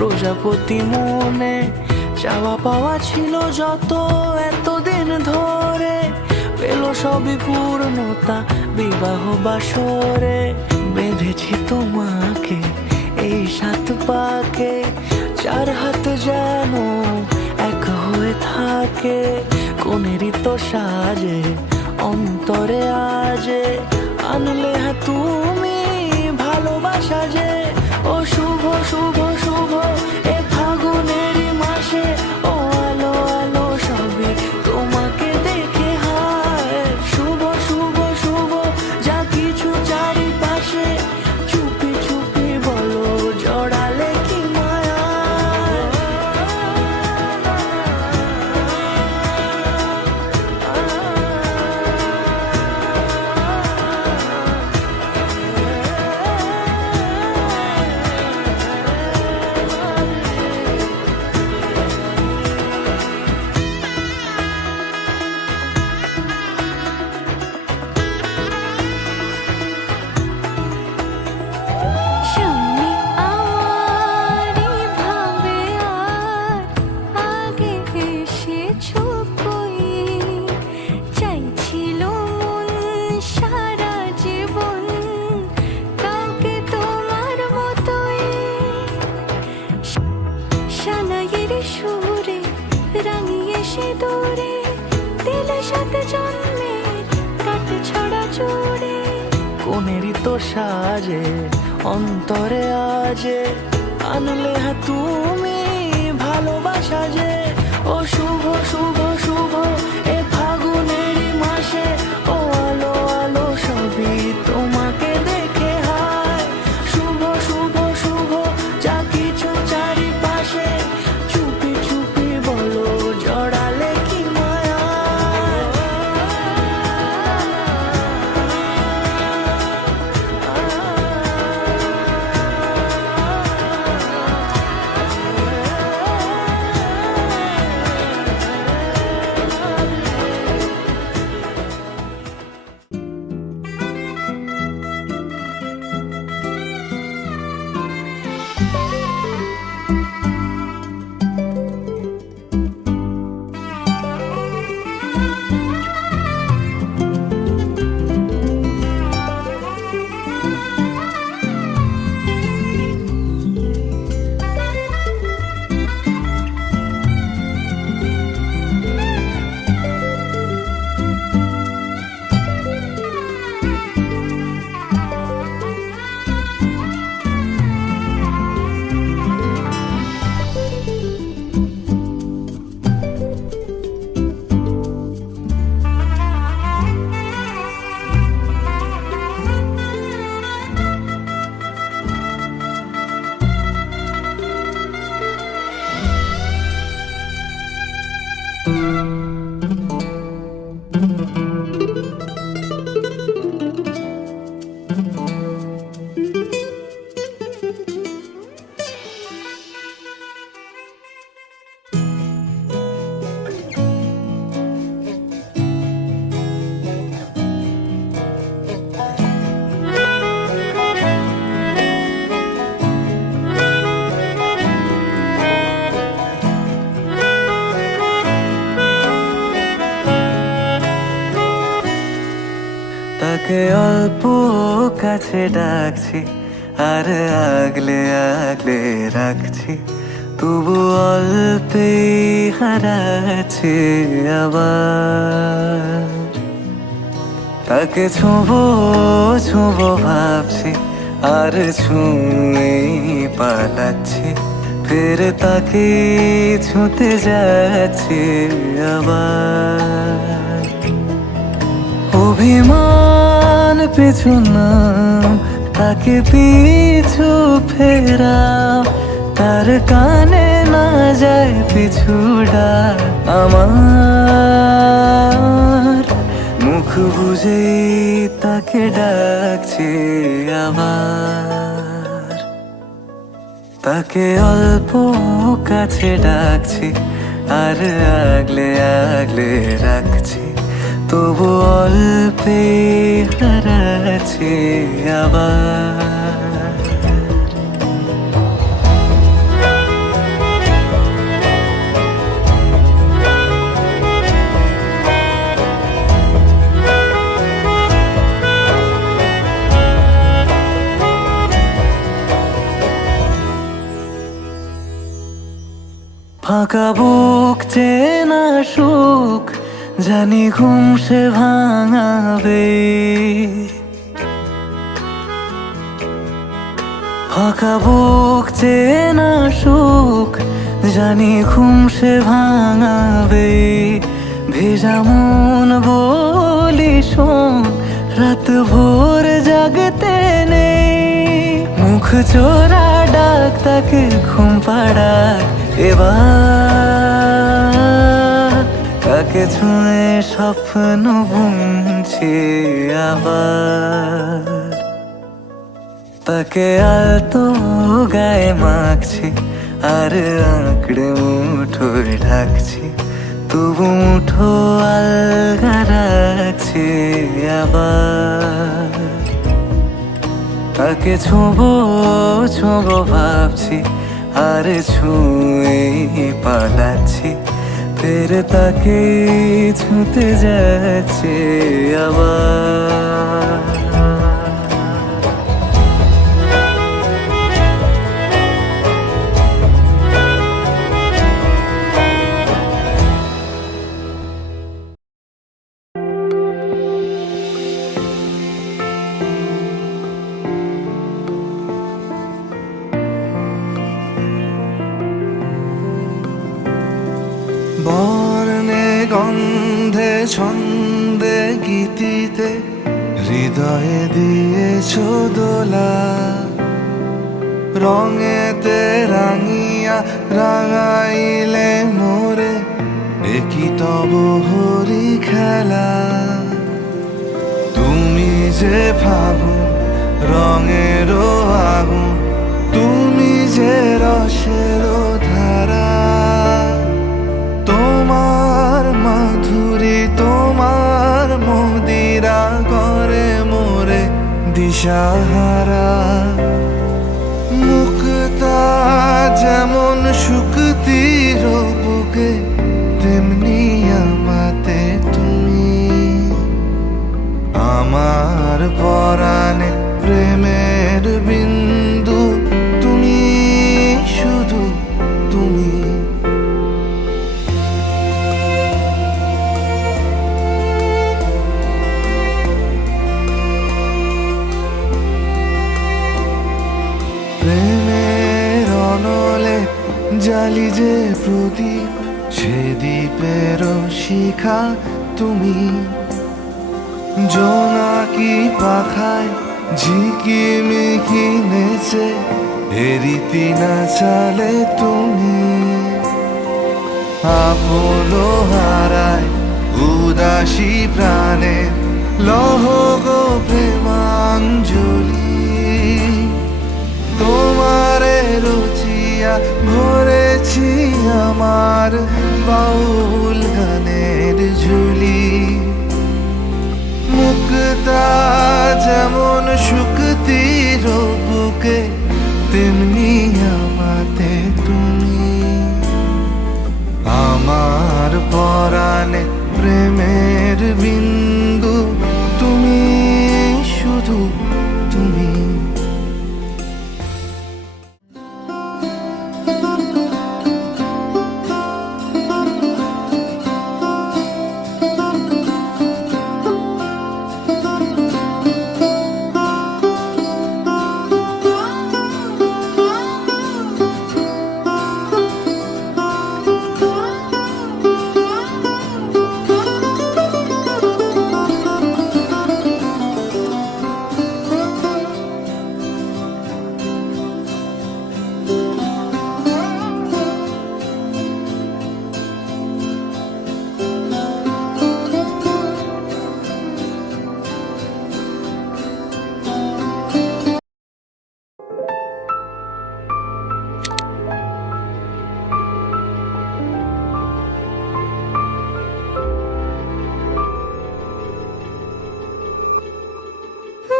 প্রজাপতি মনে চাওয়া পাওয়া ছিল যত এতদিন ধরে, পেল সবই পূর্ণতা বিবাহ বাসরে। বেঁধেছি তোমাকে এই 7 পাকে, 4 হাত যেন এক হয়ে থাকে। কোনেরই তো সাজে অন্তরে আজে, আনলে হ্যাঁ তুমি ভালোবাসা যে। ও শুভ শুভ শুভ এ ফাগুনেরই মাসে, ও আলো আলো সবই তোমাকে দেখে হায়। শুভ শুভ শুভ যা কিছু চারিপাশে, চুপি চুপি বলো জড়ালে কি মায়া। সামনে আমারই ভাবে আর আগে এসেছো কই, চাইছিল মন সারা জীবন কাউকে তোমার মতোই। সানাইয়ের সুরে রাঙিয়ে সে দূরে, দিলে 7 জন্মের কাট ছড়া জোড়ে। কোনেরই তো সাজে অন্তরে আজে, আনলে হ্যাঁ তুমি ভালোবাসা যে। ও শুভ শুভ শুভ এ ফাগুনেরই মাসে, ও আলো আলো সবই তোমাকে দেখে হায়। শুভ শুভ শুভ যা কিছু চারিপাশে, চুপি চুপি বলো জড়ালে কি মায়া। তাকে অল্প কাছে ডাকছি আর আগলে আগলে রাখছি, তবু অল্পে হারাচ্ছে আবার। তাকে ছোঁবো ছোঁবো ভাবছি আর ছুঁয়ে পালাচ্ছি, ফের তাকে ছুঁতে যাচ্ছে আবার। অভিমান পিছু নাম, তাকে পিছু ফেরাও, তার কানে না যায় পিছু ডাক আমার। মুখ বুঝেই তাকে ডাকছে আবার। তাকে অল্প কাছে ডাকছি আর আগলে আগলে রাখছি, তবু অল্পে হারাচ্ছে আবার। ফাঁকা বুক চেনা সুখ জানি ঘুম সে ভাঙাবে, ফাঁকা বুক চেনা সুখ জানি ঘুম সে ভাঙাবে। ভেজা মন বলি শোন রাত ভোর জাগতে নেই, মুখ চোরা ডাক তাকে ঘুম পাড়াক এবার, তাকে ছুঁয়ে স্বপ্ন বুনছি আবার। তাকে আলতো গায়ে মাখছি আর আঁকড়ে মুঠোয় ঢাকছি, তবু মুঠো আলগা রাখছি আবার। তাকে ছোঁবো ছোঁবো ভাবছি আর ছুঁয়ে পালাচ্ছি, ফের তাকে ছুঁতে যাচ্ছে আবার। বর্ণে গন্ধে ছন্দে গীতিতে হৃদয়ে দিয়েছ দোলা, রঙেতে রাঙিয়া রাঙাইলে মোরে একই তব হরি খেলা। তুমি যে ফাগুন রঙেরও আগুন, তুমি যে রসেরও ধারা, তোমার মাধুরী তোমার মদিরা করে মোরে দিশাহারা। মুক্তা যেমন শুকতির বুকে তেমনি আমাতে তুমি, আমার পরাণে প্রেমের বিন্দু তুমি, শুধু তুমি। প্রেমের অনলে জালি যে প্রদীপ, সে দ্বীপের শিখা তুমি। জোনাকি পাখায় ঝিকিমিকি নেচে এরিতি না চালে তুমি। আপনো হারায় উদাসী প্রাণে লহ গো প্রেমাঞ্জলি, তোমারে রুচিয়া ভরেছি আমার বাউল গানের ঝুলি। মুক্তা যেমন শুকতির বুকে তেমনি আমাতে তুমি, আমার পরাণে প্রেমের বিন্দু তুমি, শুধু তুমি।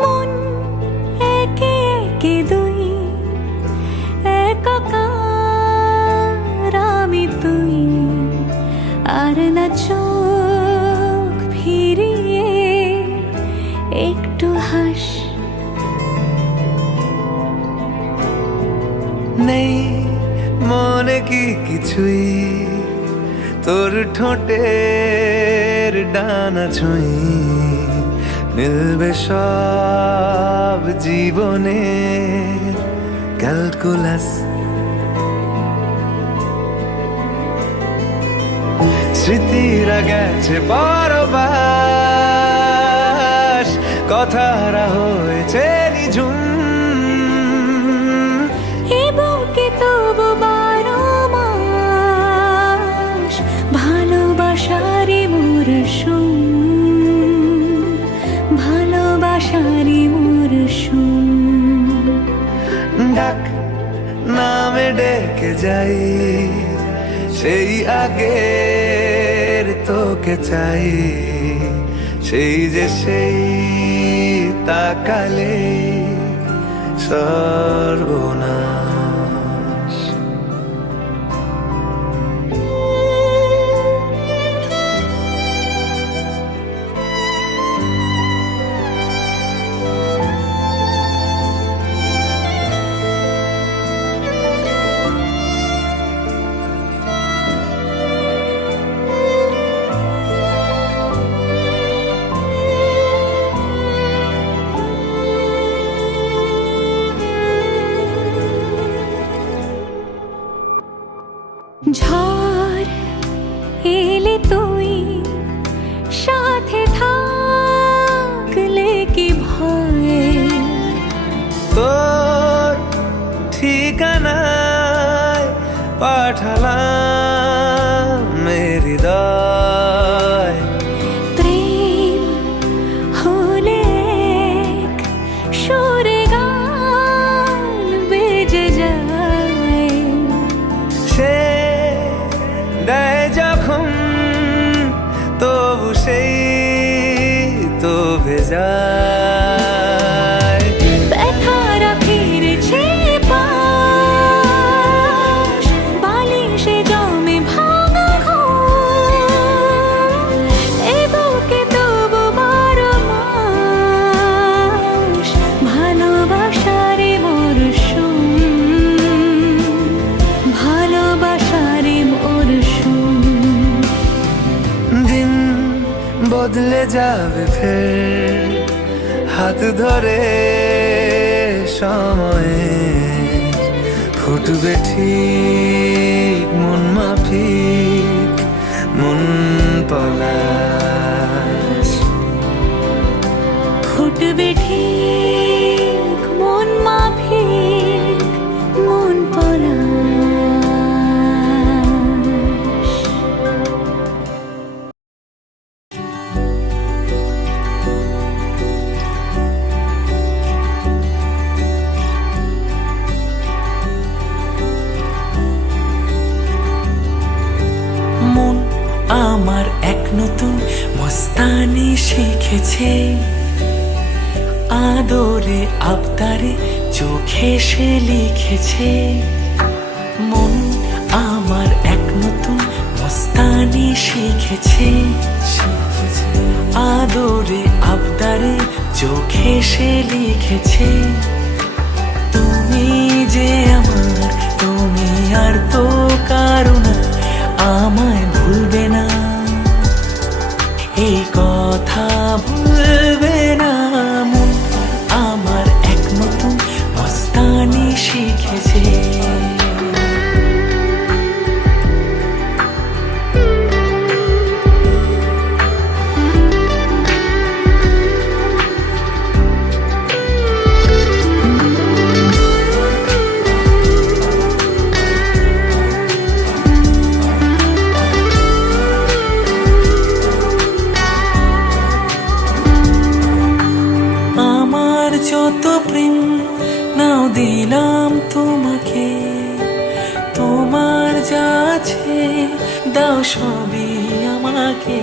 মন একে একে দুই, একাকার আমি তুই, আর না চোখ ফিরিয়ে একটু হাস। নেই মনে কি কিছুই তোর ঠোঁটের ডানা ছুঁই মিলবে সব জীবনে ক্যালকুলাস। স্মৃতিরা গেছে পরবাস, কথারা হয়েছে নিঝুম। এ বুকে তবু 12 মাস ভালোবাসারই মরশুম, ভালোবাসারই মরশুম। ডাক নামে ডেকে যাই, সেই আগের তোকে চাই, সেই যে সেই তাকালে সর্বনাশ। ঝড় এলে তুই সাথে থাকলে কি ভয়, তোর ঠিকানায় পাঠালাম হৃদয়। প্রেম হলে এক সুরে গান বেজে যায়, সে দেয় যখন তবু সেই তো ভেজায়। ব্যথারা ফিরেছে পাশ, বালিশে জমে ভাঙা ঘর। এ বুকে তবু 12 মাস ভালোবাসারই মরশুম, ভালোবাসারই মরশুম। দিন বদলে যাবে ফের, হাত ধরে সময়ে ফুটবে ঠিক মন মাফিক মন পলাশ। ফুটবে ঠিক মন মাফিক মন পলাশ। মন আমার এক নতুন মস্তানি শিখেছে, আদরে আবদারে চোখে সে লিখেছে। মন আমার এক নতুন মস্তানি শিখেছে, আদরে আবদারে চোখে সে লিখেছে। তুমি যে আমার, তুমি আর তো কারো না, আমায় ভুলবে না, এই কথা ভুলবে না। মন আমার এক নতুন মস্তানি শিখেছে। যত প্রেম নাও দিলাম তোমাকে, তোমার যা আছে দাও সবই আমাকে।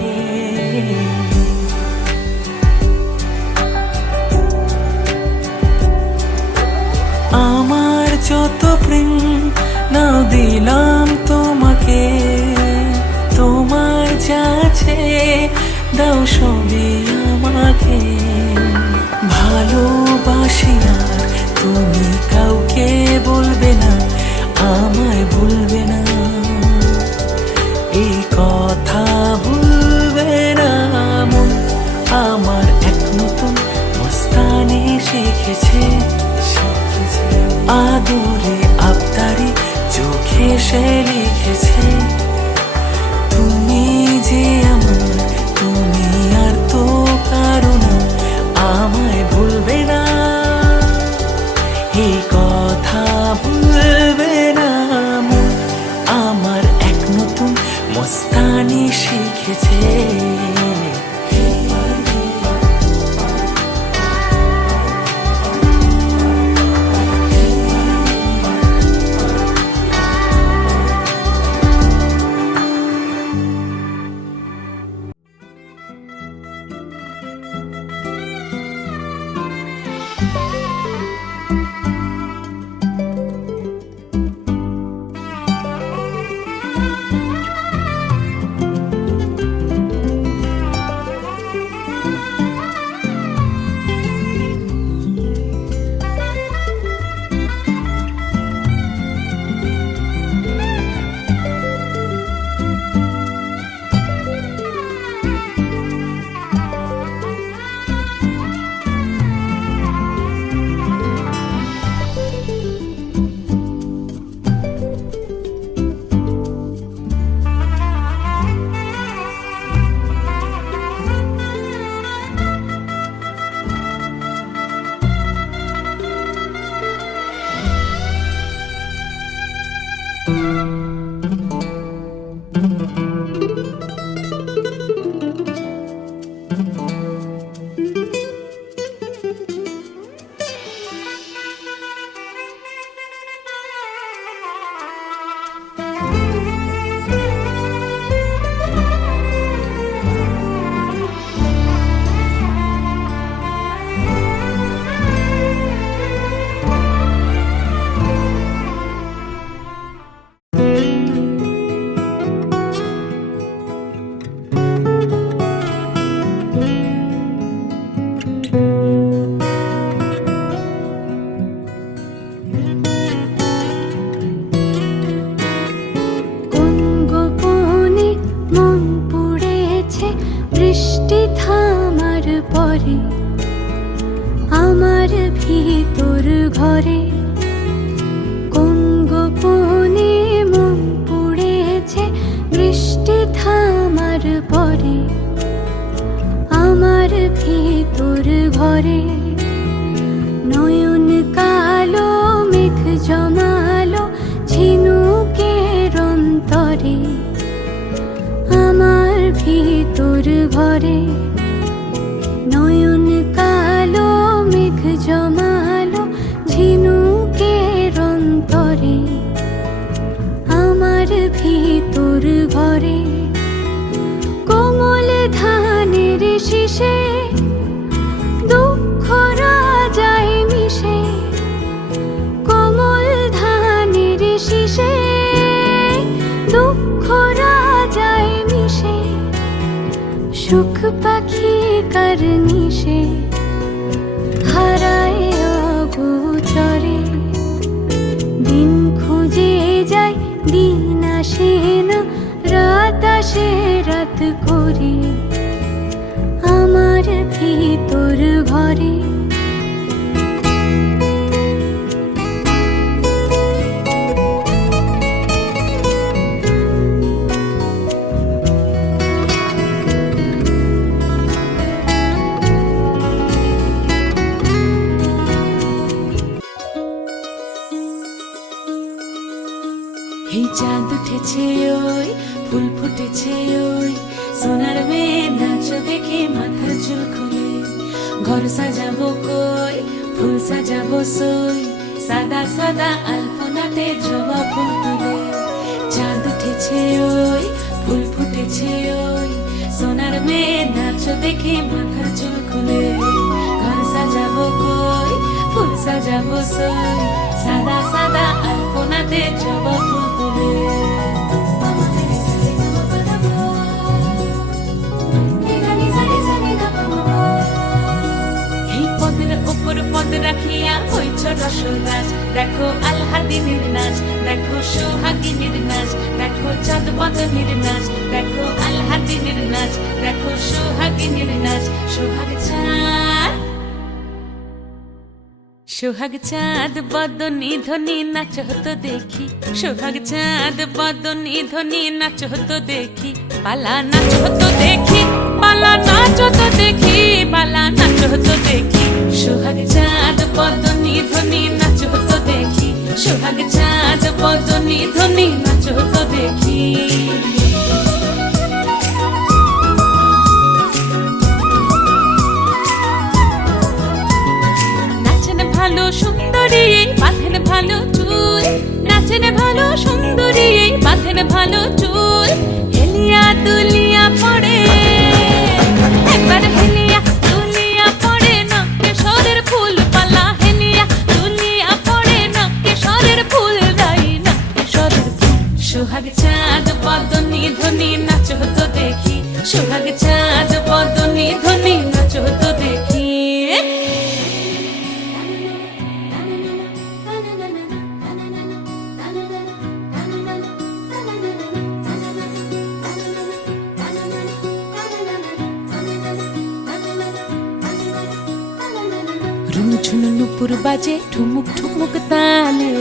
আমার যত প্রেম নাও দিলাম তোমাকে, তোমার যা আছে দাও সবই আমাকে। ভালোবাসি আর তুমি কাউকে বলবে না, আমায় ভুলবে না, এই কথা সে লিখেছে তুমি যে আমার, তুমি আর তো কারো না, আমায় ভুলবে না, এই কথা ভুলবে না। মন আমার এক নতুন মস্তানি শিখেছে। আমার ভিতর ঘরে কোন গোপনে মন পড়েছে বৃষ্টি থামার পরে, আমার ভিতর ঘরে নয়ন কালো মেঘ জমালো ঝিনুকের অন্তরে, আমার ভিতর ঘরে নয়ন কালো মেঘ জমালো ঝিনুকের অন্তরে, আমার ভিতর ঘরে কোমল ধানের শীষে দুঃখ রাজায় মিশে, কোমল ধানের শীষে দুঃখ রাজায় মিশে, সুখ পাখি কার নিশে হারায় অগোচরে, দিন খুঁজে যায় দিন আসে না, রাত আসে রাত করে, আমার ভিতর ঘরে। এই চাঁদ উঠেছে ওই ফুল ফুটেছে ওই, সোনার মেয়ে নাচ দেখে মাথার চুল খুলে, ঘর সাজাবো কই ফুল সাজাবো সই, সাদা সাদা আলপনাতে জবা ফুল তুলে, চাঁদ উঠেছে ওই ফুল ফুটেছে ওই, সোনার মেয়ে নাচ দেখে মাথার চুল খুলে, ঘর সাজাবো কই ফুল সাজাবো সই, সাদা সাদা আলপনাতে জবা ফুল তুলে। এই পদের উপর পদ রাখিয়া হইছ রসরাজ, দেখো আল্লাদিনের নাচ, দেখো সোহাগিনীর নাচ, দেখো চাঁদ বদনের নাচ, দেখো আল্লাদিনের নাচ, দেখো সোহাগিনীর নাচ, সোহাগ চাঁদ সোহাগ চাঁদ বদনি ধ্বনি নাচ হতো দেখি, সোহাগ চাঁদ বদনি ধ্বনি নাচ হতো দেখি, পালা নাচ হতো দেখি, পালা নাচ হতো দেখি, পালা নাচ হতো দেখি। সোহাগ চাঁদ বদনি ধ্বনি নাচ হতো দেখি, সোহাগ চাঁদ বদনি ধ্বনি নাচ হতো দেখি। ভালো সুন্দরী বাঁধেন ভালো চুল, নাচেন ভালো সুন্দরী বাঁধেন ভালো চুল, হেলিয়া দুলিয়া পড়ে একবার হেলিয়া দুলিয়া পড়ে না কেশরের ফুল পালা, হেলিয়া দুলিয়া পড়ে না কেশরের ফুল রাই না কেশরের ফুল। সোহাগ চাঁদ বদনি ধ্বনি নাচ হতো দেখি, সোহাগ চাঁদ বদনি ধ্বনি নাচ হতো দেখি। রুনু ঝুনু নুপুর বাজে ঠুমুক ঠুমুক তালে,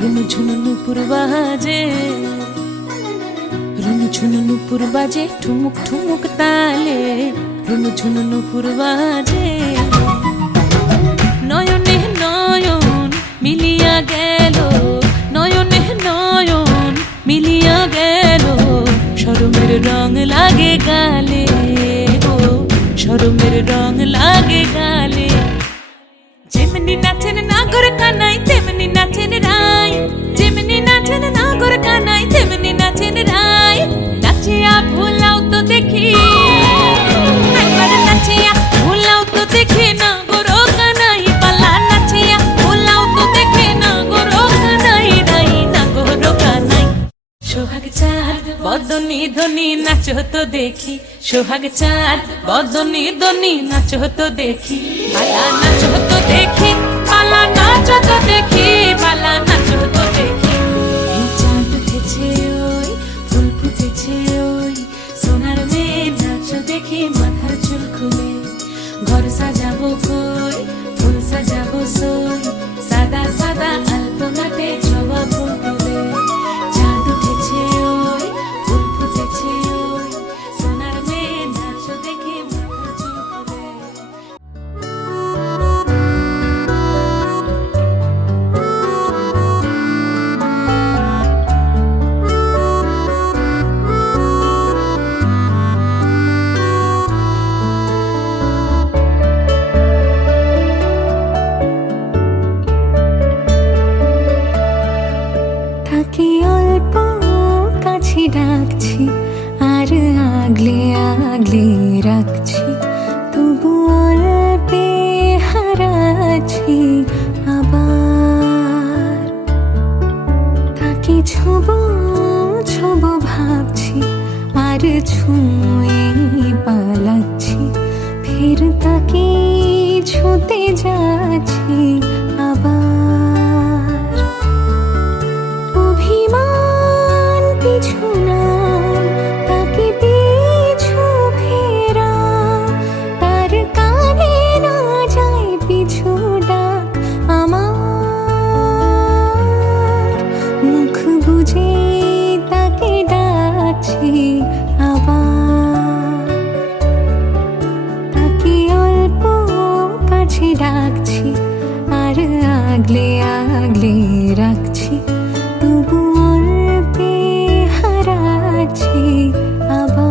রুনু ঝুনু নুপুর বাজে, রুনু ঝুনু নুপুর বাজে ঠুমুক ঠুমুক তালে, রুনু ঝুনু নুপুর বাজে। নয়নে নয়ন মিলিয়া গেল, নয়নে নয়ন মিলিয়া গেল, শরমের রং লাগে গালে গো, শরমের রং লাগে গালে। যেমনি নাচেন নাগর কানাই তেমনি নাচেন রাই, যেমনি নাচেন নাগর কানাই তেমনি নাচেন রাই, নাচিয়া ভুলাও তো দেখি একবার নাচিয়া ভুলাও তো দেখি না গোরো কানাই পালা, নাচিয়া ভুলাও তো দেখি না গোরো কানাই রাই না গোরো কানাই। সোহাগ চাঁদ বদনি ধ্বনি নাচ হতো দেখি, সোহাগ চাঁদ বদনি ধ্বনি নাচ হতো দেখি, পালা নাচ হতো দেখি, পালা নাচ হতো দেখি, পালা নাচ হতো দেখি। এই চাঁদ উঠেছে ওই ফুল ফুটেছে ওই, সোনার মেয়ে নাচ দেখি মাথার চুল খুলে, ঘর সাজাবো কই ফুল সাজাবো সই, সাদা সাদা আলপনাতে জবা ফুল তুলে। চাঁদ উঠেছে ওই ফুল ফুটেছে ওই, সোনার মেয়ে নাচ দেখি মাথার চুল খুলে। তাকে অল্প কাছে ডাকছি আর আগলে আগলে রাখছি, তবু অল্পে হারাচ্ছি আবার। তাকে ছোবো ছোবো ভাবছি আর ছুঁয়ে পালাচ্ছি, ফের তাকে ছুঁতে যাচ্ছি আবার। অভিমান পিছু নাম তাকে পিছু ফেরা, তার কানে না যায় পিছু ডাক আমার, মুখ বুঝে তাকে ডাকছি আবার। তাকে অল্প কাছে ডাকছি আর আগলে আগলে রাখছি, তবু অল্পে হারাচ্ছি আবার।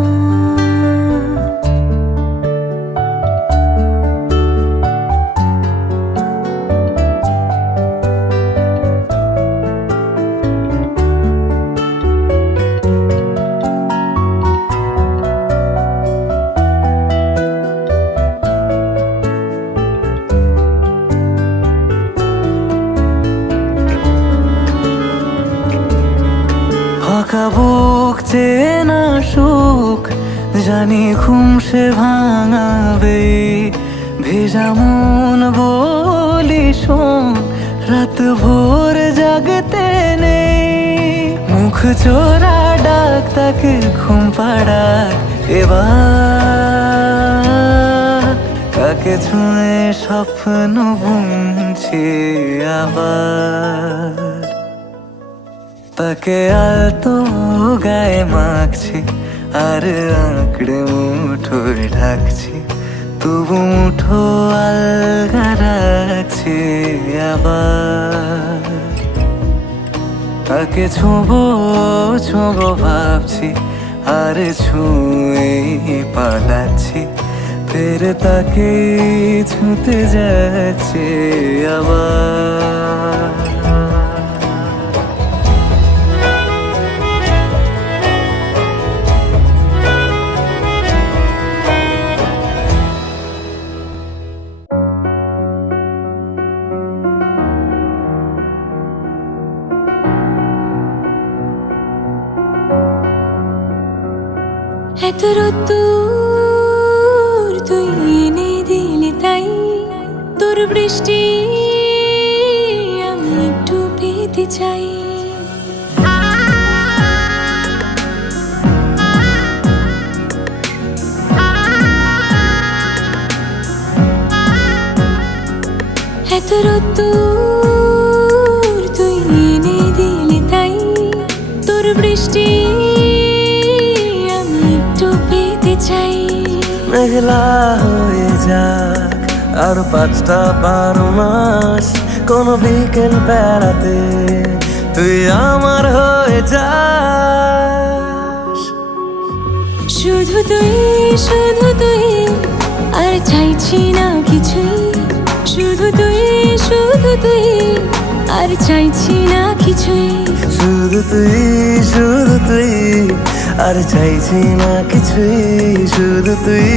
ফাঁকা বুক চেনা সুখ জানি ঘুম সে ভাঙাবে, ভেজা মন বলি শোন রাত ভোর জাগতে নেই, মুখ চোরা ডাক তাকে ঘুম পাড়াক এবার। তাকে ছুঁয়ে স্বপ্ন বুনছি আবার, তাকে আলতো গায়ে মাখছি আর আঁকড়ে মুঠোয় ঢাকছি, তবু মুঠো আলগা রাখছি আবার। তাকে ছোঁবো ছোঁবো ভাবছি আর ছুঁয়ে পালাচ্ছি, ফের তাকে ছুঁতে যাচ্ছে আবার। এত রোদ্দুর তুই এনে দিলি তাই, তোর বৃষ্টি আমি একটু পেতে চাই। এত রোদ্দুর তুই এনে দিলি তাই, তোর বৃষ্টি মেঘলা হয়ে যাক আর 5টা 12 মাস, কোনো বিকেল বেড়াতে তুই আমার হয়ে যাস। শুধু তুই আর চাইছি না কিছুই, শুধু তুই আর চাইছি না কিছুই, শুধু তুই আর চাইছি না কিছুই, শুধু তুই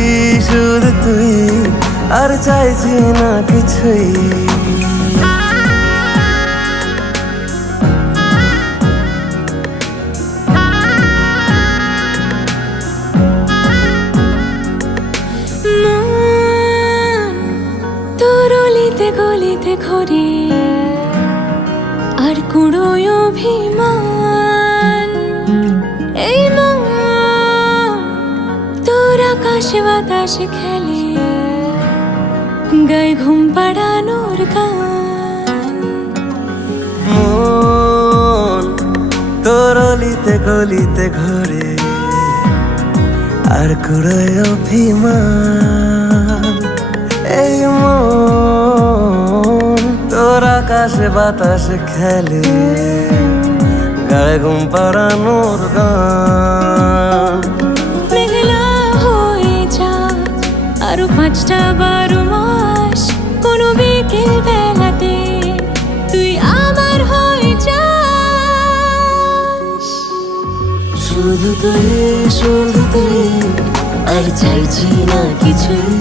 আর চাইছি না কিছুই। তোর অলিতে গলিতে ঘরে আর কুড়োয় অভিমান, এই মন তোর আকাশে বাতাসে খেলে গায়ে ঘুম পাড়ানোর গান। মন তোর অলিতে গলিতে ঘরে আর কুড়োয় অভিমান, এই মন তোর আকাশে বাতাসে খেলে গায়ে ঘুম পাড়ানোর গান। মেঘলা হয়ে যা আরো 5টা 12 মাস, কোনো বিকেল বেলাতে তুই আমার হয়ে যাস। শুধু তুই আর চাইছি না কিছুই,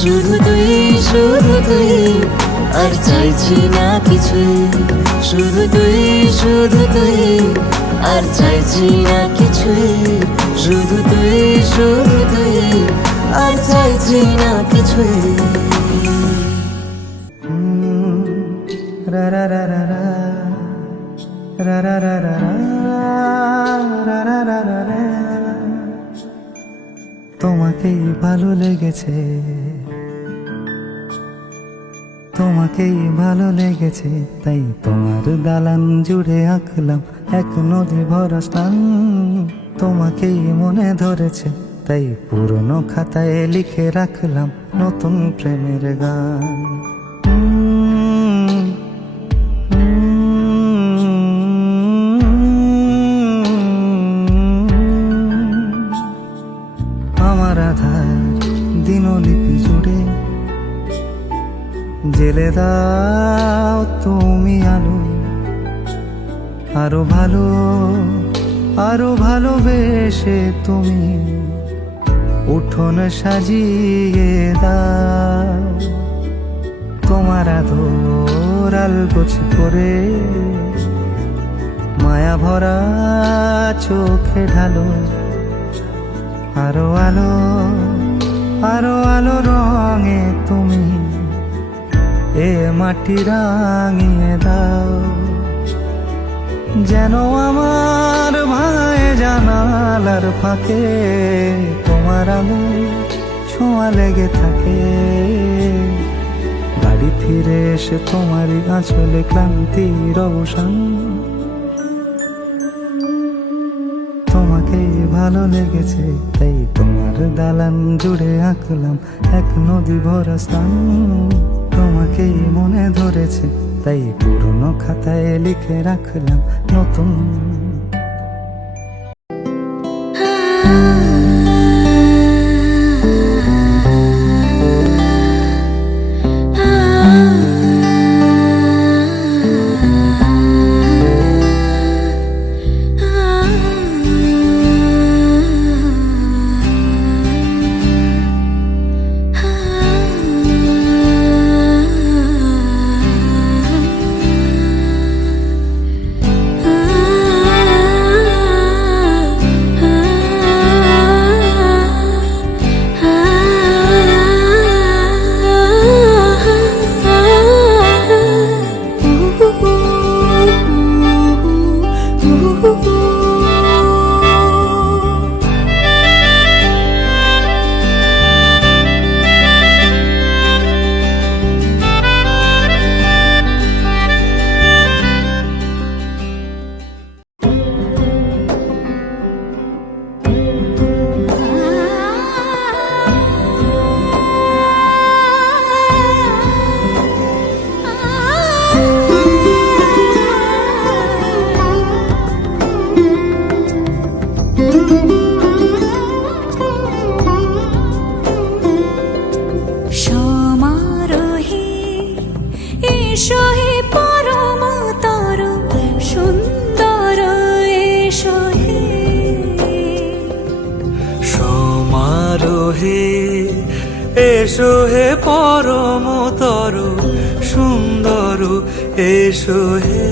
শুধু তুই আর চাইছি না কিছুই, শুধু তুই আর চাইছি না কিছুই, শুধু তুই আর চাইছি না কিছুই। রা রা রা রা রা রা রা রা রা রা রা রা রা রা। তোমাকেই ভালো লেগেছে, তোমাকেই ভালো লেগেছে, তাই তোমার দালান জুড়ে আঁকলাম এক নদী ভরা স্থান। তোমাকেই মনে ধরেছে, তাই পুরনো খাতায় লিখে রাখলাম নতুন প্রেমের গান। আমার আধার দিনলিপি জুড়ে জেলে দাও তুমি আলো, আরো ভালোবেসে তুমি উঠোন সাজিয়ে দাও। তোমার আদর আলগোছ করে মায়া ভরা চোখে ঢালো, আরো আলো রঙে তুমি এ মাটি রাঙিয়ে দাও। যেন আমার ভাই জানালার ফাঁকে তোমার আলো ছোঁয়া লেগে থাকে। বাড়ি ফিরে এসে তোমারই আঁচলে ক্লান্তির অবসান। তোমাকেই ভালো লেগেছে তাই তোমার দালান জুড়ে আঁকলাম এক নদী ভরা স্থান। তোমাকেই মনে ধরেছে তাই পুরনো খাতায় লিখে রাখলাম নতুন। সমারোহে এসো হে পরমতর সুন্দর এসো হে। সমারোহে এসো হে পরমতর সুন্দর এসো হে।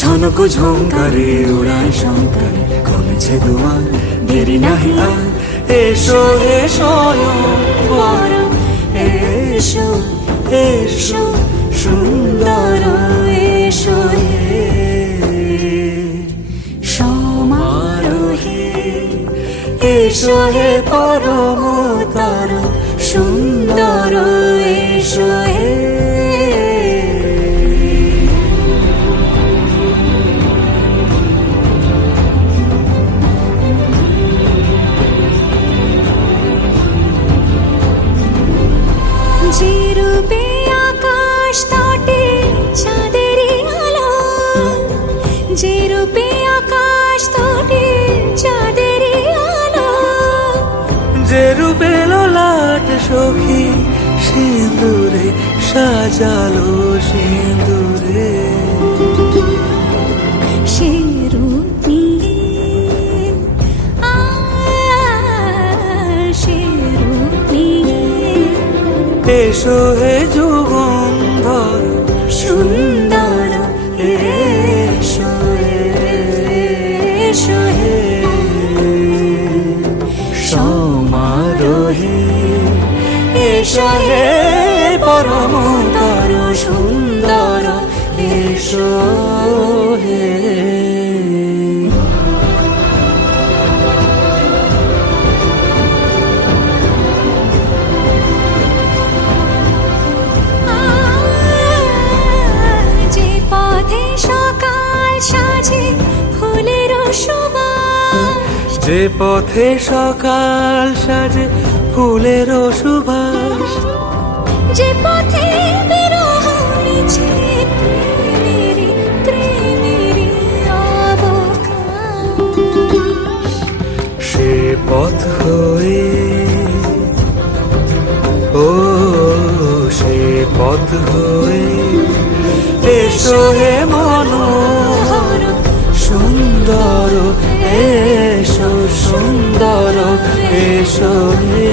ঝনক ঝঙ্কারে উড়ায় শঙ্কারে কমেছে দুয়ার দেরি নাহি আর। এসো হে স্বয়ং বর এসো এসো সুন্দর এসো হে। সমারোহে এসো হে পরমতর সুন্দর এসো হে। যে রূপে আকাশ তটে চাঁদেরই আলো, যে রূপে আকাশ তটে চাঁদেরই আলো, যে রূপে ললাট সখী সিঁদুরে সাজালো সিঁদুরে। সে রূপ নিয়ে সে রূপ নিয়ে এসো হে যুগন্ধর সুন্দর এসো এসো হে। সমারোহে এসো হে পরমতর সুন্দর এসো হে। যে পথে সকাল সাজে ফুলের সুবাস, যে পথে সকাল সাজে ফুলের সুবাস, যে পথে বিরহ মিছে প্রেমেরই প্রেমেরই অবকাশ, সে পথ হয়ে ও সে পথ হয়ে এসো হে মনোহর সুন্দর এসো সুন্দর এসো হে।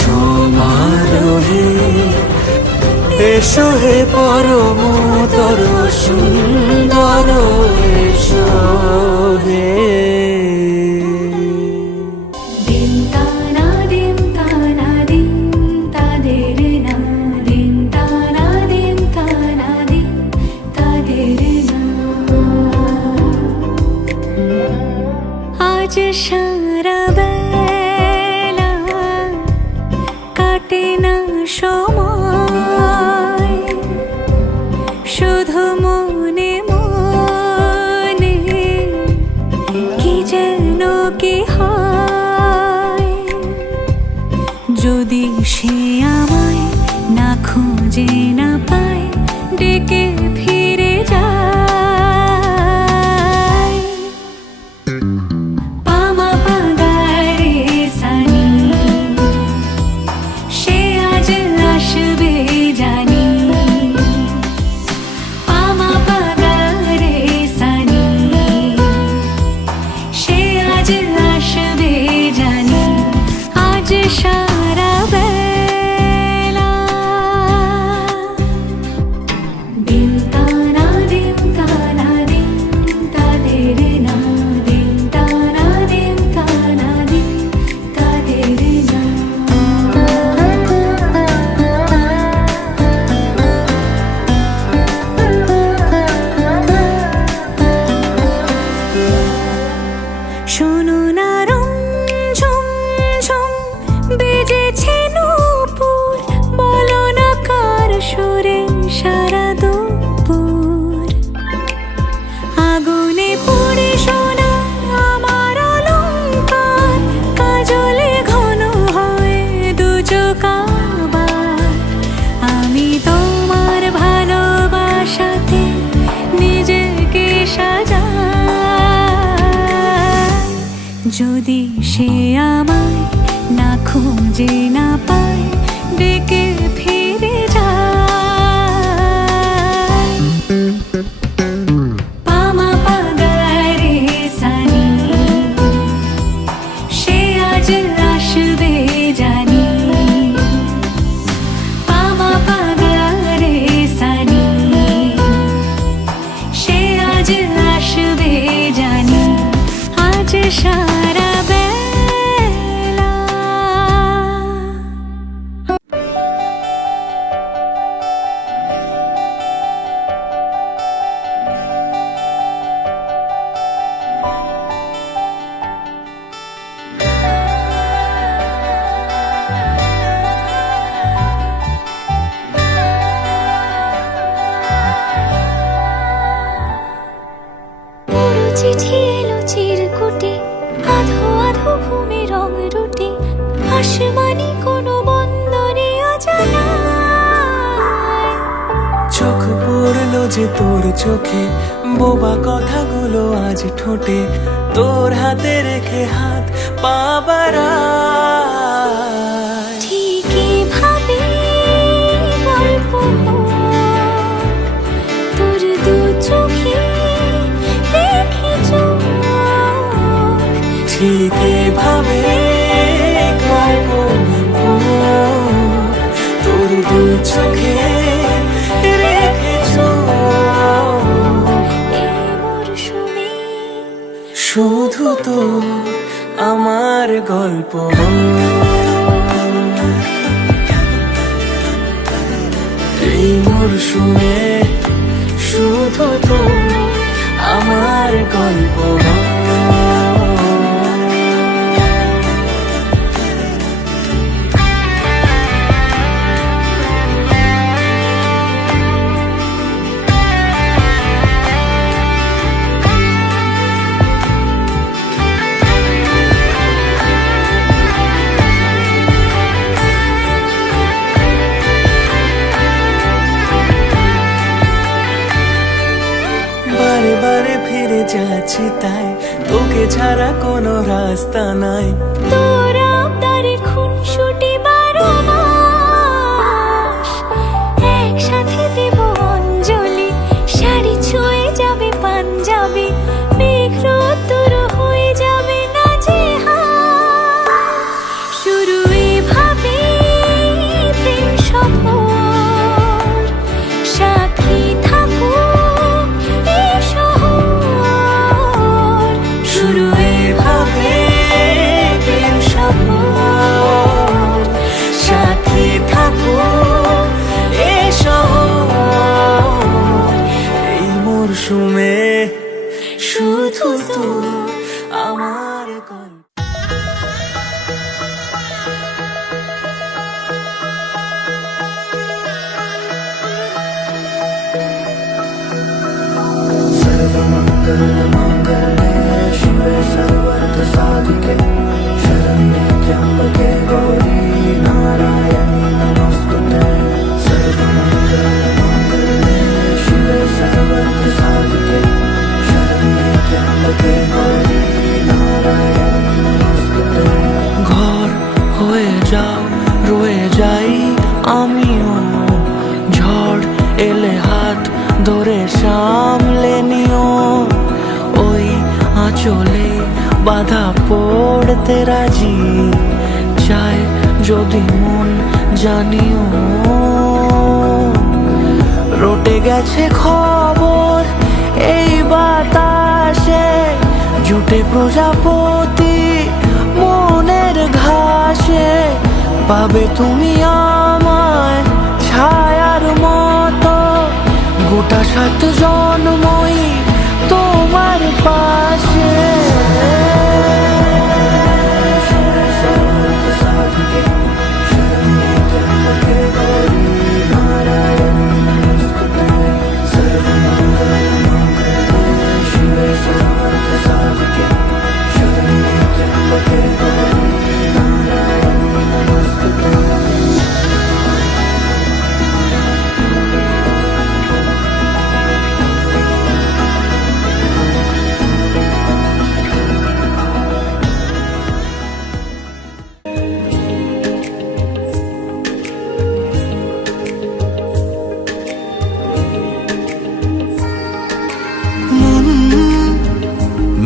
সমারোহে এসো হে পরমতর সুন্দর এসো হে। দিন তানা দিন তানা দিন তাদের না, দিন তানা দিন তানা দিন তাদের না। আজ সারা কি হয় যদি সে আমায় না খুঁজে না পায়, ডেকে ফিরে যায়। পামা পাগারে সানি, সে আজ আসবে জানি। পামা পাগারে সানি, সে আজ আসবে জানি। আজ সারা বেলা দিন তানা দিন তানা দিন তাদের না, দিন তানা দিন তানা দিন তাদের না। শোনো না রুমঝুম ঝুম বেজেছে নূপুর, বলো না কার সুরে সারা দুপুর। আগুনে পুড়ে সোনা আমার অলংকার, কাজলে ঘন হয় দু চোখ আবার। আমি তোমার ভালোবাসাতে নিজেকে সাজাই, যদি সে আমায় না খুঁজে না পায়, ডেকে ফিরে যায়। পামা পাগারে সানি, সে আজ আসবে জানি। পামা পাগারে সানি, সে আজ আসবে জানি। আজ সারা বেলা পুরো চিঠি এলো চিরকুটে, আধো আধো ঘুমে রং রুটে, আসমানি কোনো বন্দরে অজানায়। চোখ পড়লো যে তোর চোখে, বোবা কথাগুলো আজ ঠোঁটে, তোর হাতে রেখে হাত পা বাড়ায়। ঠিকই ভাবে গল্প হোক, তোর দু চোখে রেখে চোখ। ঠিক এভাবে গল্প হোক, তোর দু চোখে রেখেছ। এই মরশুমে শুধু তো আমার গল্প এই মরশুমে, শুধু তো আমার গল্প। বারে বারে ফিরে যাচ্ছি তাই, তোকে ছাড়া কোনো রাস্তা নাই। তোর আবদারে খুনসুটি 12 মাস, একসাথে দেব অঞ্জলি। শাড়ি ছুঁয়ে যাবে পাঞ্জাবি, মেঘ রোদ্দুর হয়ে যাবে নাজেহাল। শুরু এভাবে প্রেম সফর, সাক্ষী থাকুক এই শহর। শুরু এভাবে প্রেম সফর, বাধা পড়তে রাজি, চায় যদি মন জানিও। রটে গেছে খবর এই বাতাসে, জুটে প্রজাপতি মনের ঘাসে। পাবে তুমি আমায় ছায়ার মতো, গোটা 7 জন্মই তোমার পাশে।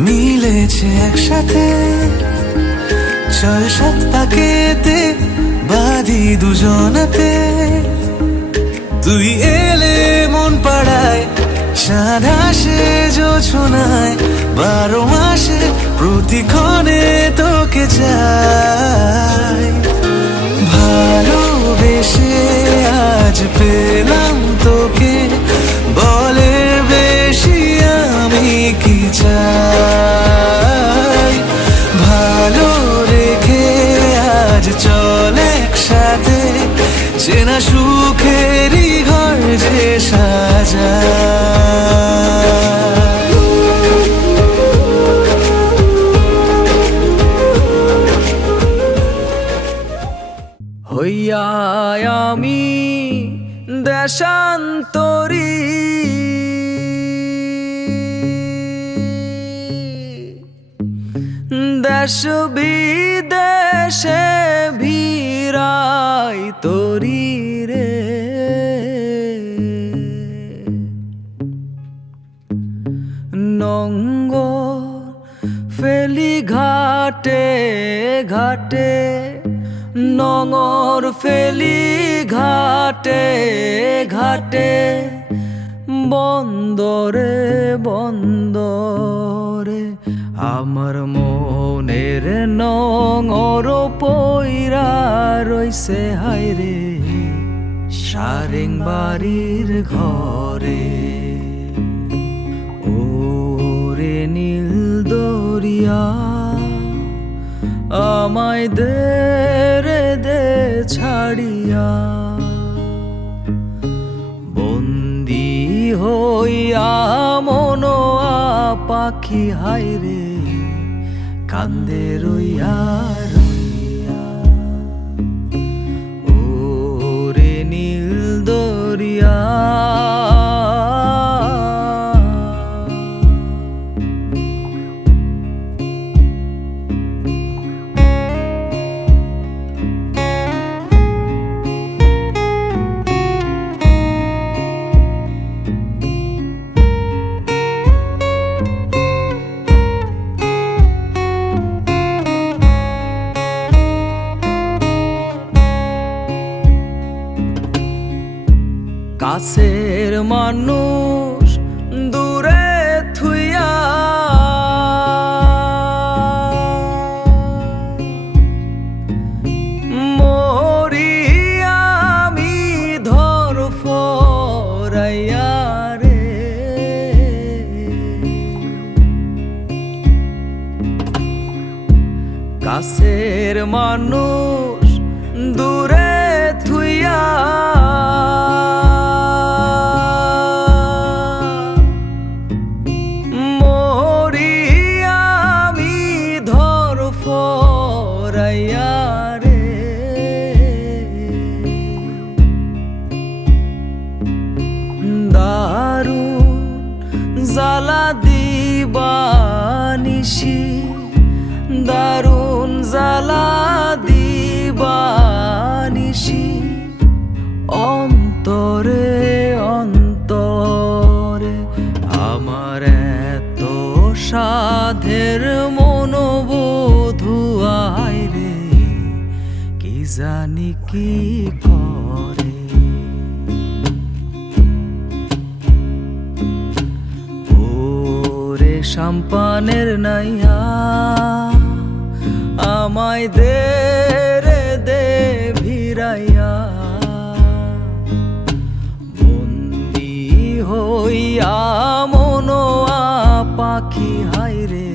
মিলেছে একসাথে, চল 7 পাকেতে বাঁধি দুজনাতে। তুই এলে মন পাড়ায়, সাদা সে জোছনায়, 12 মাসে প্রতিক্ষণে তোকে চাই। ভালোবেসে আজ পেলাম তোকে, বলে বেশি আমি কি চাই। ভালো রেখে আজ চল একসাথে, চেনা সুখেরই ঘর যে সাজায়। হইয়া আমি দেশান্তরী, দেশ বিদেশে ভিড়াই তোরি রে। নঙ্গর ফেলি ঘাটে ঘাটে, নঙর ফেলি ঘাটে ঘাটে। বন্দরে বন্দরে আমার মনের নঙর পইরা রইছে হায়রে, সারেং বাড়ির ঘরে। ওরে নীল দরিয়া আমায় দে রে দে ছাড়িয়া, বন্দি হইয়া মনোয়া পাখি হায়রে, কান্দে রইয়া রইয়া। ওরে নীল দরিয়া কাছের মানুষ দূরে থুইয়া, মরি আমি ধর ফরাইয়া রে। কাছের মানুষ দূরে থুইয়া, জ্বালা দিবানিশি, দারুণ জ্বালা দিবানিশি। অন্তরে অন্তরে আমার এত সাধের মনো জানি কি করে। ওরে সাম্পানের নাইয়া আমায় দে রে দে ভিড়াইয়া, বন্দি হইয়া মনোয়া পাখি হাইরে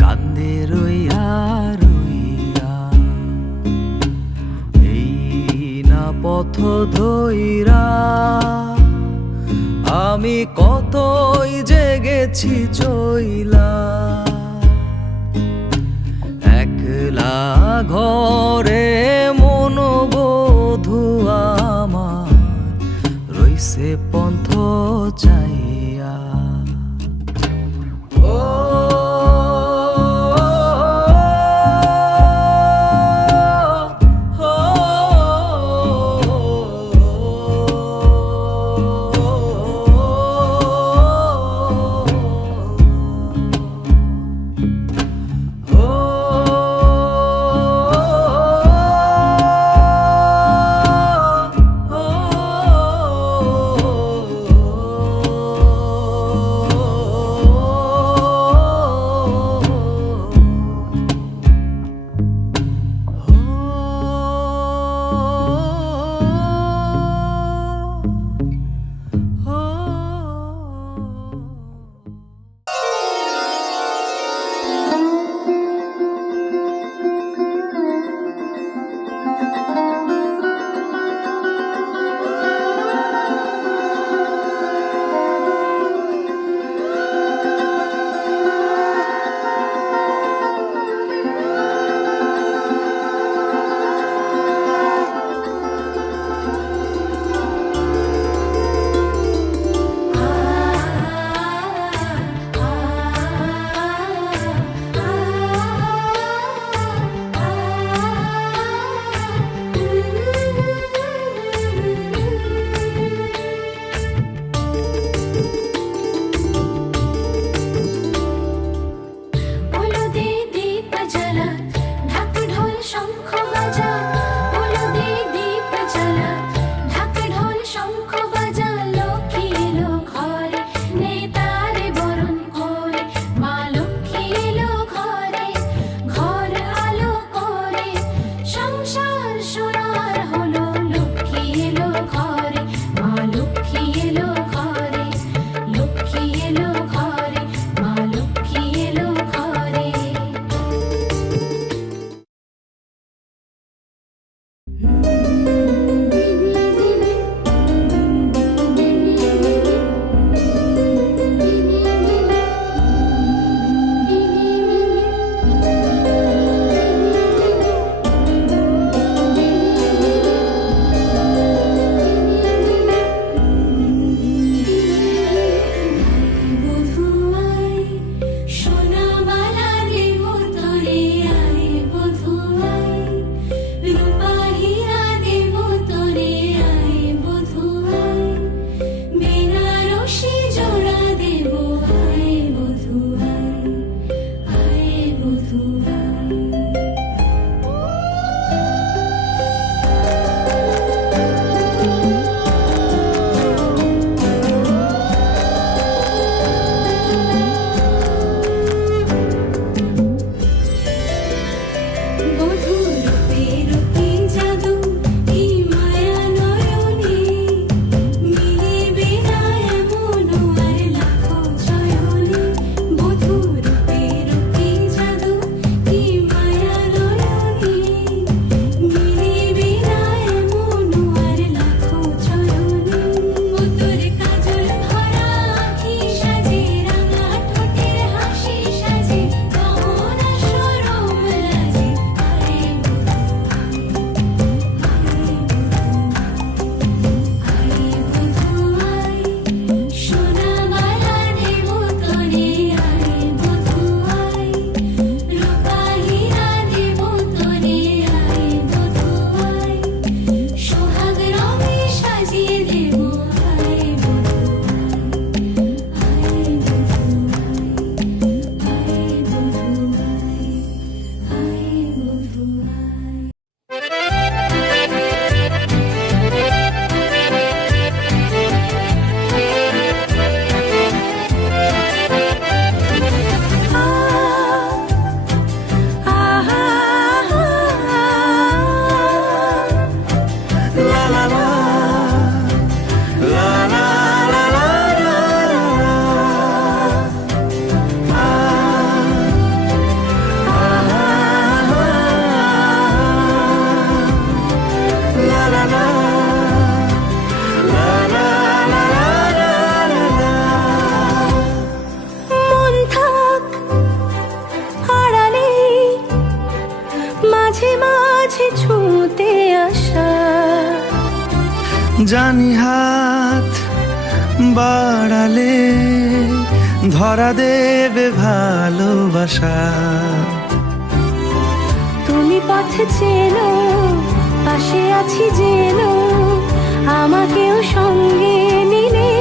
কান্দে রইয়া রইয়া। এই না পথ ধইরা আমি কতই জেগেছি চইলা, একলা ঘরে মনোবধু আমার রইছে পন্থ চাইয়া। ও মাঝে মাঝে ছুঁতে আসা। জানি হাত বাড়ালে ধরা দেবে ভালোবাসা। তুমি পথ চেনো, পাশে আছি জেনো, আমাকেও সঙ্গে নিলে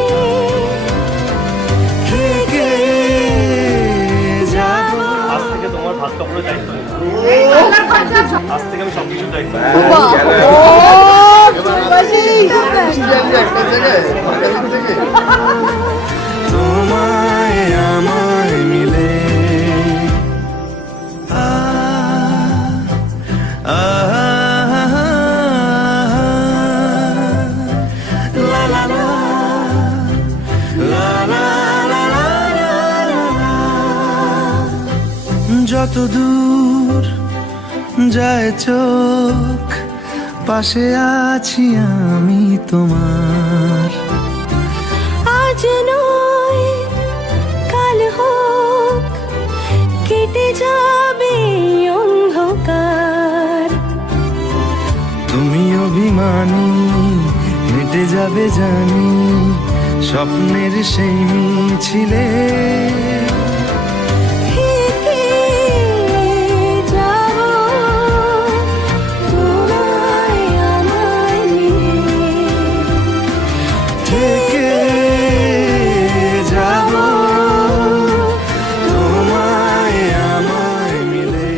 থেকে যাব। আজ থেকে তোমার ভাত কাপড়ের দায়িত্ব নেই। আজ থেকে আমি সবকিছু দায়িত্ব নেব। তোমায় আমায় মিলে লা লা লা লা লা লা লা। যত দূর যায় চোখ পাশে আছি আমি তোমার। আজ নয় কাল হোক কেটে যাবে অন্ধকার। তুমি অভিমানী হেঁটে যাবে জানি স্বপ্নের সেই মিছিলে। থেকে যাব তোমায় আমায় নিয়ে। থেকে যাব তোমায় আমায় মিলে।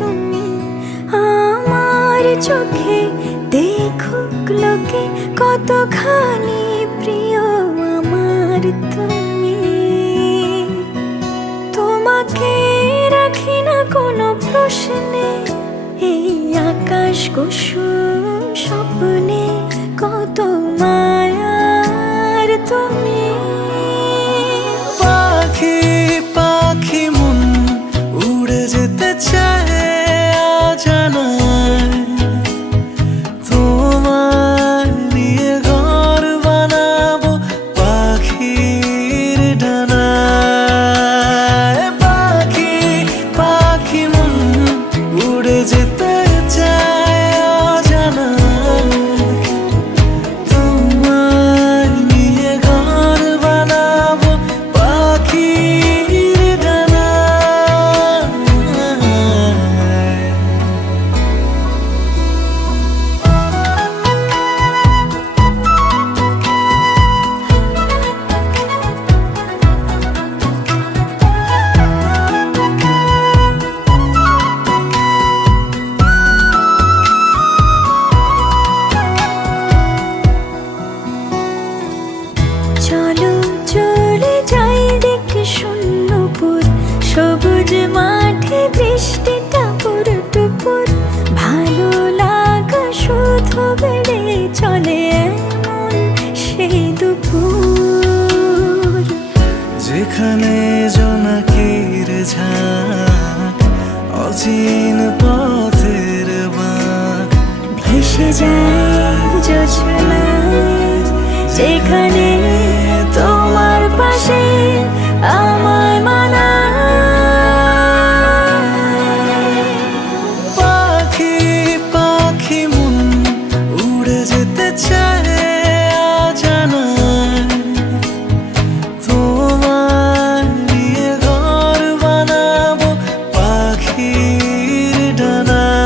তুমি আমার চোখে, দেখুক লোকে কতখানি প্রিয় আমার তুমি। তোমাকে রাখি না কোনো প্রশ্নে, এই আকাশ কুসুম স্বপ্নে কত মায়ার তুমি। পাখি পাখি মন উড়ে যেতে চায় অজানায়, তোমার নিয়ে ঘর বানাবো পাখির ডানায়। পাখি পাখি মন উড়ে যেতে চায় অজানায়, তোমার নিয়ে ঘর বানাবো পাখির ডানায়। চলো চলে যাই দেখে শূন্যপুর, সবুজ মাঠে বৃষ্টি টাপুর টুপুর, ভালো লাগা শুধু বেড়ে চলে এমন সেই দুপুর। যেখানে জোনাকির ঝাঁক, অচিন পথের বাঁক, ভেসে যায় জোছনায়, যেখানে তোমার পাশে আমার মানায়। পাখি পাখি মন উড়ে যেতে চায় অজানায়, তোমার নিয়ে ঘর বানাবো পাখির ডানায়।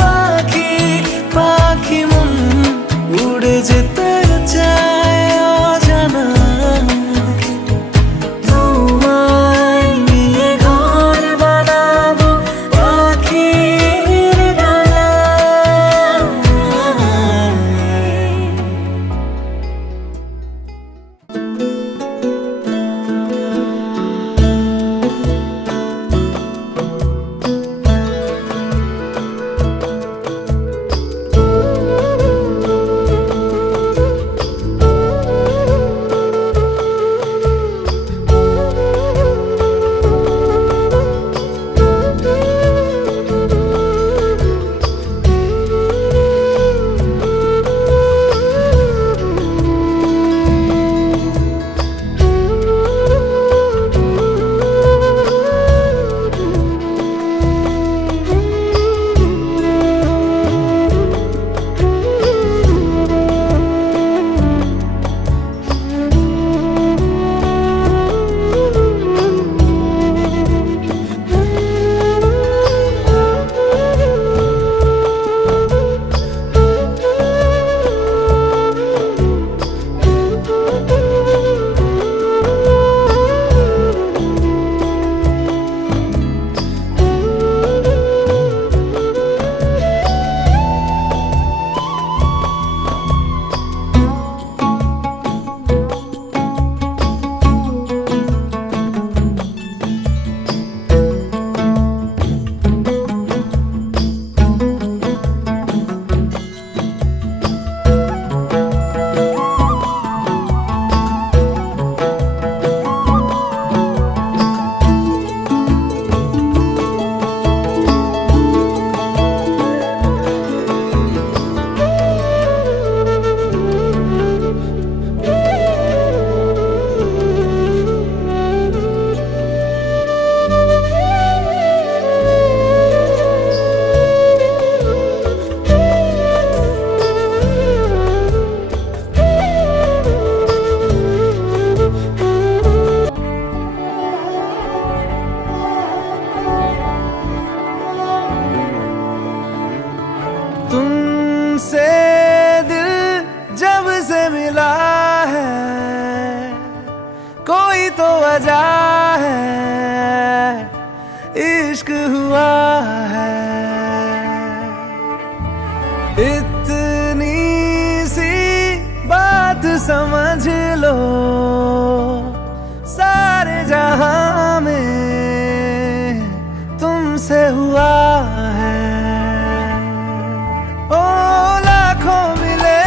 পাখি পাখি মন উড়ে যেতে চায় অজানায়, তোমার নিয়ে ঘর বানাবো পাখির ডানায়। कोई तो वजह है, इश्क हुआ हुआ है। इतनी सी बात समझ लो, सारे जहां में तुमसे हुआ है। ओ लाखों मिले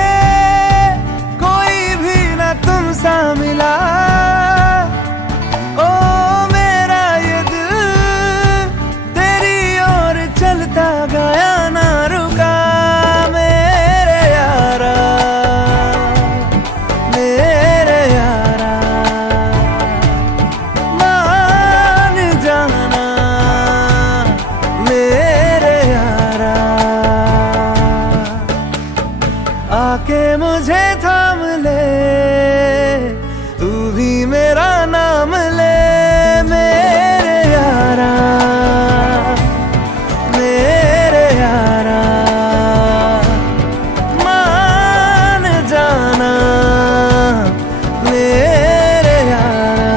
कोई भी ना तुम सा मिला। ओ मेरा ये दिल तेरी ओर चलता गया ना रुका। मेरे यारा मान जाना मेरे यारा। आके मुझे थाम ले, तू भी मेरा नाम ले। मेरे यारा मान जाना मेरे यारा।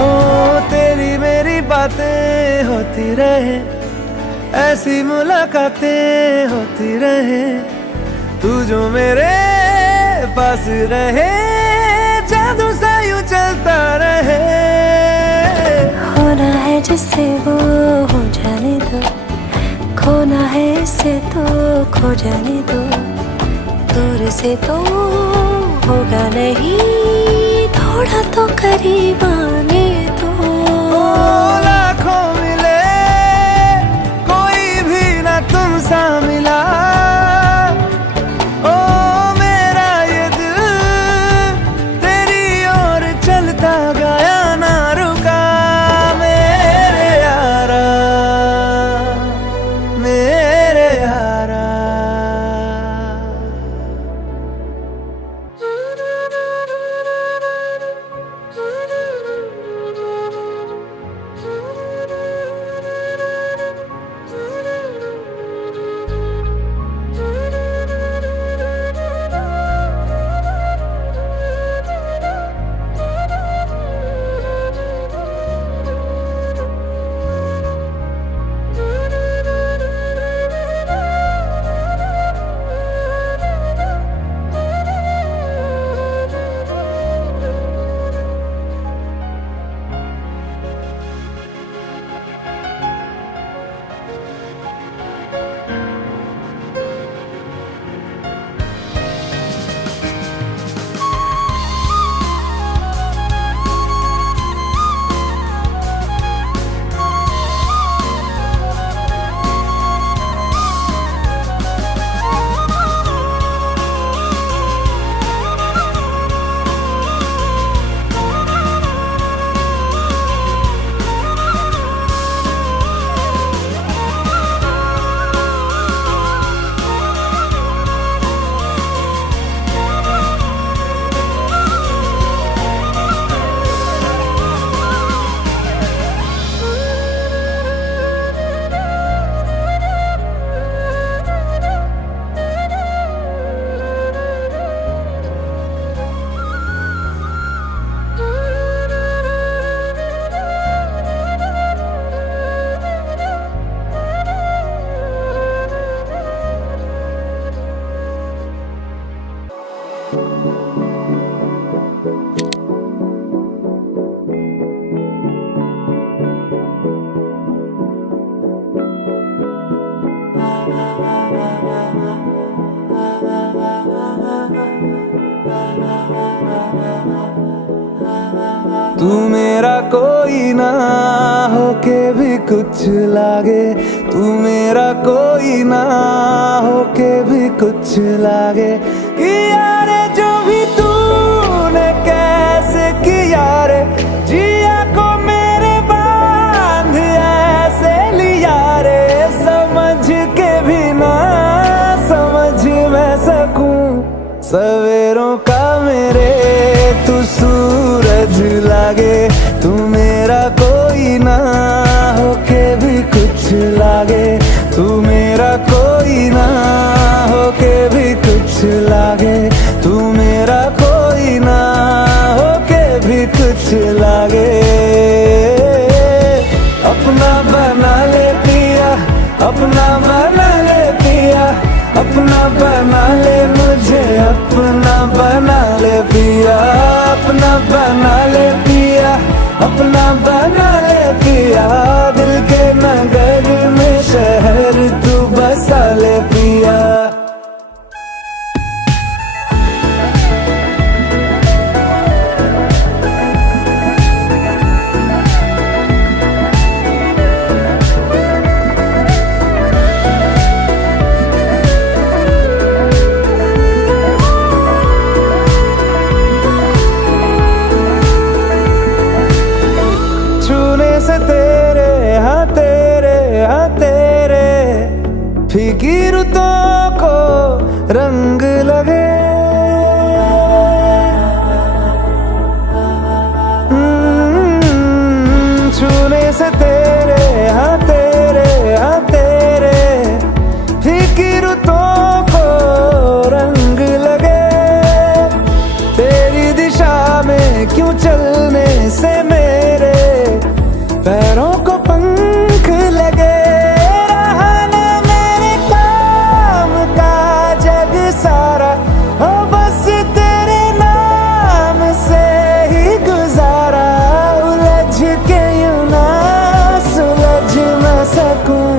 ओ तेरी मेरी बातें होती रहे, ऐसी मुलाकातें होती रहे। तू जो मेरे पास रहे, जादू सा यूं चलता रहे। होना है जिससे वो हो जाने दो, खोना है इससे तो खो जाने दो। दूर से तो होगा नहीं, थोड़ा तो करीब आने दो। ओ लाखों मिले कोई भी ना तुम सा मिला। ओ मेरा ये दिल तेरी ओर चलता गया ना रुका। मेरे यारा मेरे यारा। तू मेरा कोई ना होके भी कुछ लागे, तू मेरा कोई ना होके भी कुछ लागे। किया रे जो भी तूने कैसे किया रे, जिया को मेरे बांध ऐसे लिया रे। समझ के भी ना समझ मैं सकूं सवेरों का मेरे तू सूरज लागे। तू मेरा कोई ना तू मेरा कोई ना होके भी कुछ लागे। अपना बना ले पिया, अपना बना ले पिया, अपना बना ले मुझे, अपना बना ले पिया, अपना बना ले पिया, अपना बना ले पिया। दिल के नगर में शहर तू बसा ले पिया। छूने से तेरे हाँ तेरे हाँ तेरे फीकी रुतों को रंग लगे। छूने से तेरे हाँ तेरे फीकी रुतों को रंग लगे। तेरी दिशा में क्यों चलने से मेरे पैरों को पंख लगे। रहा ना मेरे काम का जग सारा, हो बस तेरे नाम से ही गुजारा। उलझ के यूं ना सुलझ ना सकूं